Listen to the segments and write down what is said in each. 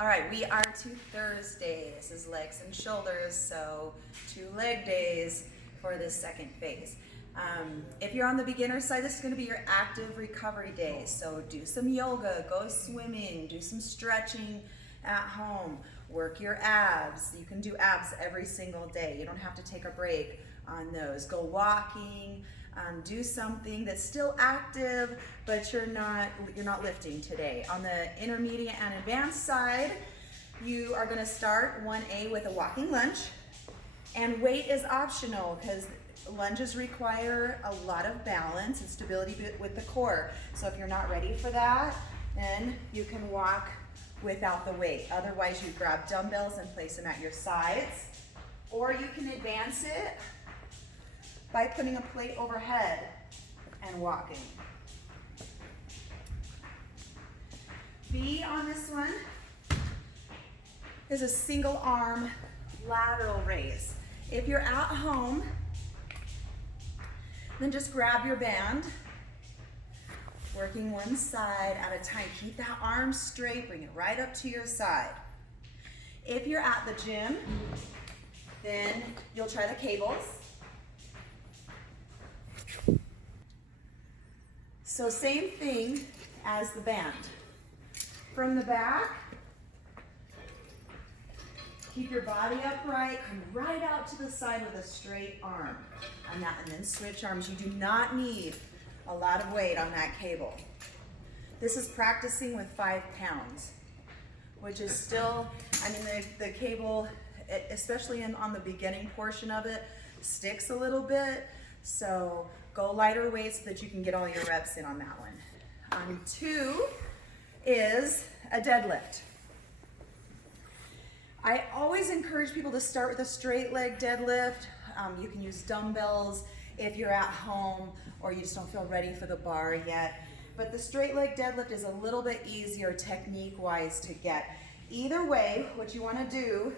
All right, we are to Thursday. This is legs and shoulders, so 2 leg days for this second phase. If you're on the beginner side, this is going to be your active recovery day. So do some yoga, go swimming, do some stretching at home, work your abs. You can do abs every single day. You don't have to take a break on those. Go walking, do something that's still active, but you're not lifting today. On the intermediate and advanced side, you are going to start 1A with a walking lunge, and weight is optional because lunges require a lot of balance and stability with the core. So if you're not ready for that, then you can walk without the weight. Otherwise, you grab dumbbells and place them at your sides, or you can advance it by putting a plate overhead and walking. B on this one is a single arm lateral raise. If you're at home, then just grab your band, working one side at a time. Keep that arm straight, bring it right up to your side. If you're at the gym, then you'll try the cables. So same thing as the band. From the back, keep your body upright, come right out to the side with a straight arm on that, and then switch arms. You do not need a lot of weight on that cable. This is practicing with 5 pounds, which is still, I mean, the cable, especially on the beginning portion of it, sticks a little bit. So go lighter weights so that you can get all your reps in on that one. On 2 is a deadlift. I always encourage people to start with a straight leg deadlift. You can use dumbbells if you're at home or you just don't feel ready for the bar yet. But the straight leg deadlift is a little bit easier technique-wise to get. Either way, what you want to do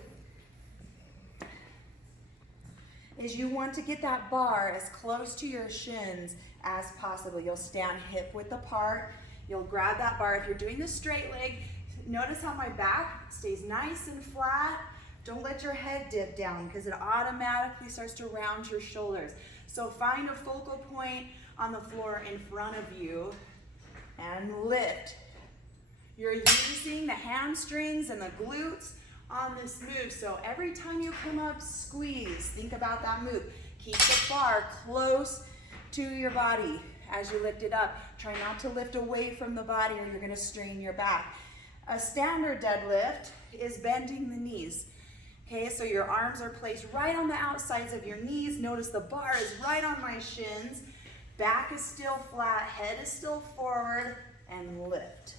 is you want to get that bar as close to your shins as possible. You'll stand hip width apart. You'll grab that bar. If you're doing the straight leg, notice how my back stays nice and flat. Don't let your head dip down because it automatically starts to round your shoulders. So find a focal point on the floor in front of you and lift. You're using the hamstrings and the glutes on this move. So every time you come up, squeeze. Think about that move. Keep the bar close to your body as you lift it up. Try not to lift away from the body or you're going to strain your back. A standard deadlift is bending the knees. Okay, so your arms are placed right on the outsides of your knees. Notice the bar is right on my shins. Back is still flat, head is still forward, and lift.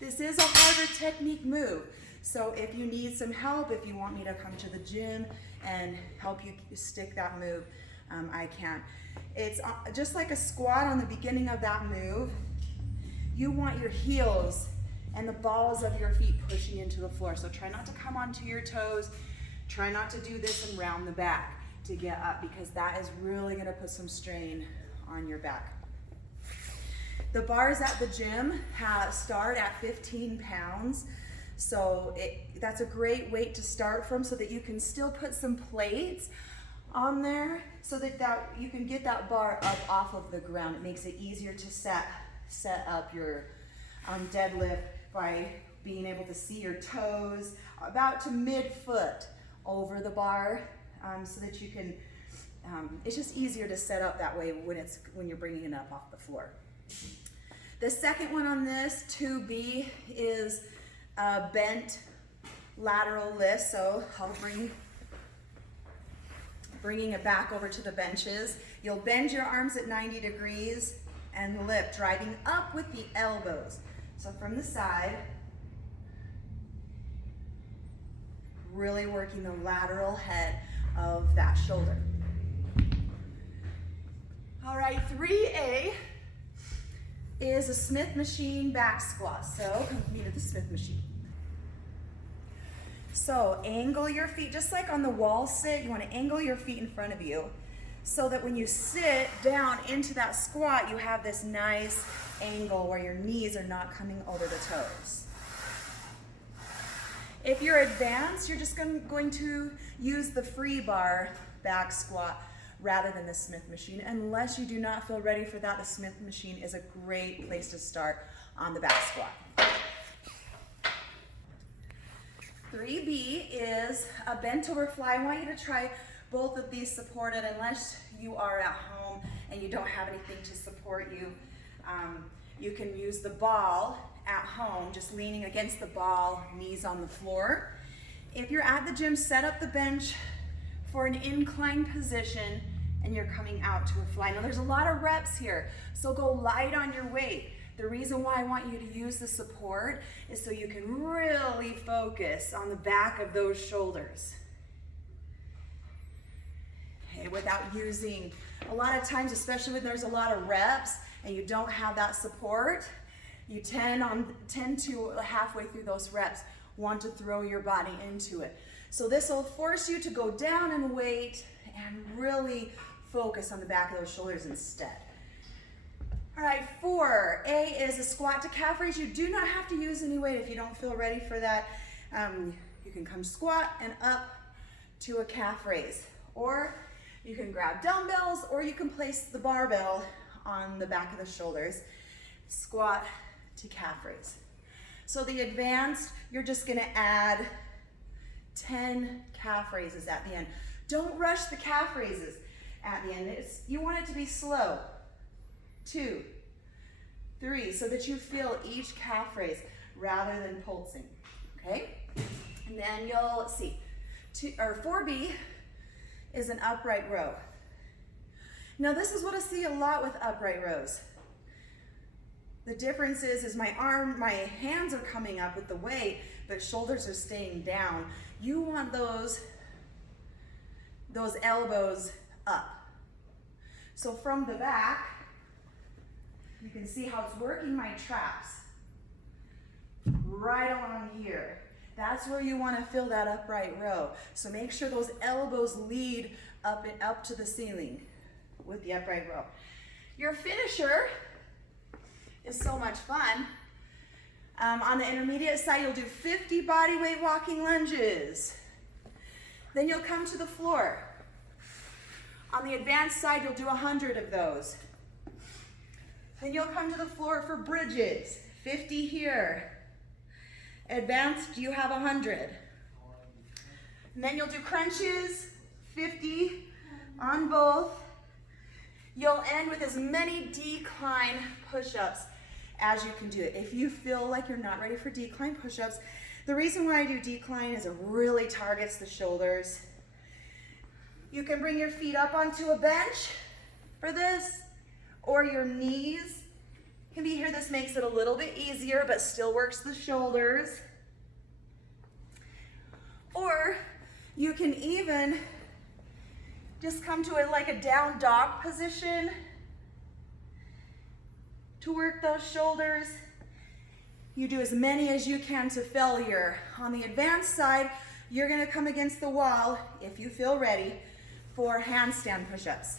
This is a harder technique move. So if you need some help, if you want me to come to the gym and help you stick that move, I can. It's just like a squat on the beginning of that move. You want your heels and the balls of your feet pushing into the floor. So try not to come onto your toes. Try not to do this and round the back to get up because that is really going to put some strain on your back. The bars at the gym start at 15 pounds. So that's a great weight to start from so that you can still put some plates on there so that you can get that bar up off of the ground. It makes it easier to set up your deadlift by being able to see your toes about to mid-foot over the bar so that you can, it's just easier to set up that way when you're bringing it up off the floor. The second one on this, 2B, is a bent lateral lift. So I'll bringing it back over to the benches. You'll bend your arms at 90 degrees and lift, driving up with the elbows. So from the side, really working the lateral head of that shoulder. All right, 3A is a Smith machine back squat. So come with me to the Smith machine. So angle your feet, just like on the wall sit, you want to angle your feet in front of you so that when you sit down into that squat, you have this nice angle where your knees are not coming over the toes. If you're advanced, you're just going to use the free bar back squat rather than the Smith machine. Unless you do not feel ready for that, the Smith machine is a great place to start on the back squat. 3B is a bent over fly. I want you to try both of these supported unless you are at home and you don't have anything to support you. You can use the ball at home, just leaning against the ball, knees on the floor. If you're at the gym, set up the bench for an inclined position and you're coming out to a fly. Now there's a lot of reps here, so go light on your weight. The reason why I want you to use the support is so you can really focus on the back of those shoulders. Okay, without using, a lot of times, especially when there's a lot of reps and you don't have that support, you tend to halfway through those reps want to throw your body into it. So this will force you to go down in weight and really focus on the back of those shoulders instead. All right, 4A is a squat to calf raise. You do not have to use any weight if you don't feel ready for that. You can come squat and up to a calf raise, or you can grab dumbbells, or you can place the barbell on the back of the shoulders. Squat to calf raise. So the advanced, you're just gonna add 10 calf raises at the end. Don't rush the calf raises at the end. You want it to be slow. 2, 3, so that you feel each calf raise rather than pulsing, okay? And then you'll see, 4B is an upright row. Now this is what I see a lot with upright rows. The difference is my hands are coming up with the weight, but shoulders are staying down. You want those elbows up. So from the back, you can see how it's working my traps right along here. That's where you want to feel that upright row. So make sure those elbows lead up and up to the ceiling with the upright row. Your finisher is so much fun. On the intermediate side, you'll do 50 body weight walking lunges. Then you'll come to the floor. On the advanced side, you'll do 100 of those. Then you'll come to the floor for bridges, 50 here. Advanced, you have 100. And then you'll do crunches, 50 on both. You'll end with as many decline push-ups as you can do it. If you feel like you're not ready for decline push-ups, the reason why I do decline is it really targets the shoulders. You can bring your feet up onto a bench for this, or your knees can be here. This makes it a little bit easier, but still works the shoulders. Or you can even just come to like a down dog position to work those shoulders. You do as many as you can to failure. On the advanced side, you're gonna come against the wall, if you feel ready, for handstand push-ups.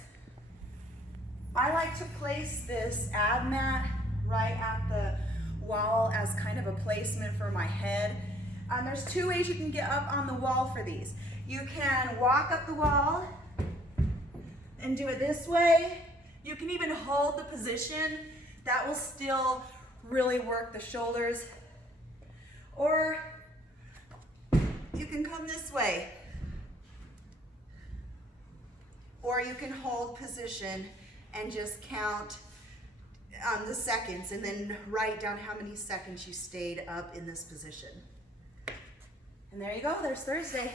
I like to place this ab mat right at the wall as kind of a placement for my head. There's 2 ways you can get up on the wall for these. You can walk up the wall and do it this way. You can even hold the position. That will still really work the shoulders. Or you can come this way. Or you can hold position and just count the seconds and then write down how many seconds you stayed up in this position. And there you go, there's Thursday.